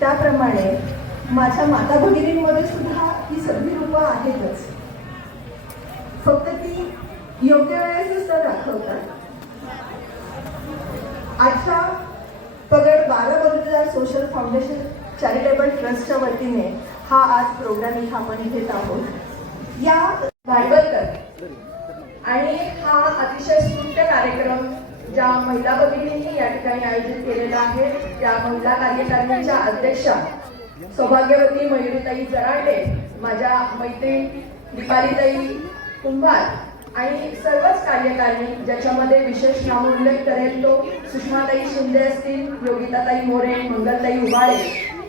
त्याप्रमाणे माझ्या माता भगिनींमध्ये सुद्धा ही सगळी रूपं आहेतच, फक्त ती योग्य वेळेस सुद्धा दाखवतात. आजच्या पगड 12 बलुतेदार सोशल फाउंडेशन चॅरिटेबल ट्रस्टच्या वतीने हा आज प्रोग्राम इथं आपण घेत आहोत. या भांडवलकर आणि हा अतिशय स्तुत्य कार्यक्रम ज्या महिला भगिनींनी या ठिकाणी आयोजित केलेला आहे, त्या महिला कार्यकारिणीच्या अध्यक्षा सौभाग्यवती मयुरीताई जरांडे, माझ्या मैत्रीण दीपालीताई कुंभार आणि सर्वच कार्यकारिणी, ज्याच्यामध्ये विशेष नामोल्लेख करेल तो सुषमाताई शिंदे असतील, योगिताताई मोरे, मंगलताई उबाळे,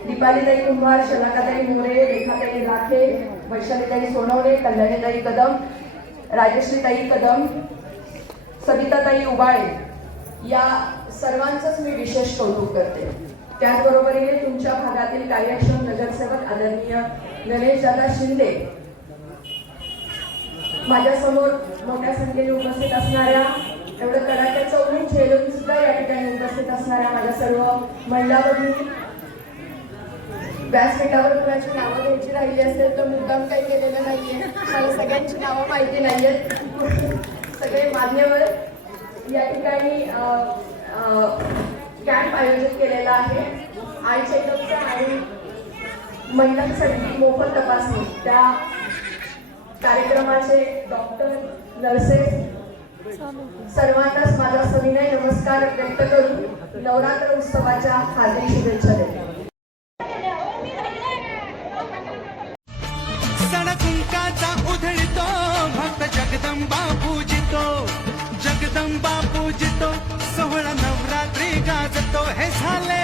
दीपालीताई कुंभार, शलाकाताई मोरे, रेखाताई राखे, वैशालीताई सोनवणे, कल्याणीताई कदम, राजश्रीताई कदम, सविताताई उबाळे, या सर्वांचंच मी विशेष कौतुक करते. त्याचबरोबरीने तुमच्या भागातील कार्यक्षम नगरसेवक आदरणीय गणेशदादा शिंदे, माझ्यासमोर मोठ्या संख्येने उपस्थित असणाऱ्या, एवढं कडाक्याचं ऊन झेलून सुद्धा या ठिकाणी उपस्थित असणाऱ्या माझ्या सर्व महिला भगिनी, व्यासपीठावर कुणाची नावं घ्यायची राहिली असेल तर मुद्दाम काही केलेलं नाहीये, मला सगळ्यांची नावं माहिती नाहीयेत. सगळे मान्यवर या ठिकाणी कॅम्प आयोजित केलेला आहे. आय चेकअपचा आणि महिलांसाठी मोफत तपासणी, त्या कार्यक्रमाचे डॉक्टर, नर्सेस सर्वांनाच माझा सविनय नमस्कार व्यक्त करून नवरात्र उत्सवाच्या हार्दिक शुभेच्छा देते. सणकुंकाचा उधळतो भक्त जगदंबा पूजितो, जगदंबा पूजितो, सोहळा नवरात्री गाजतो. हे झाले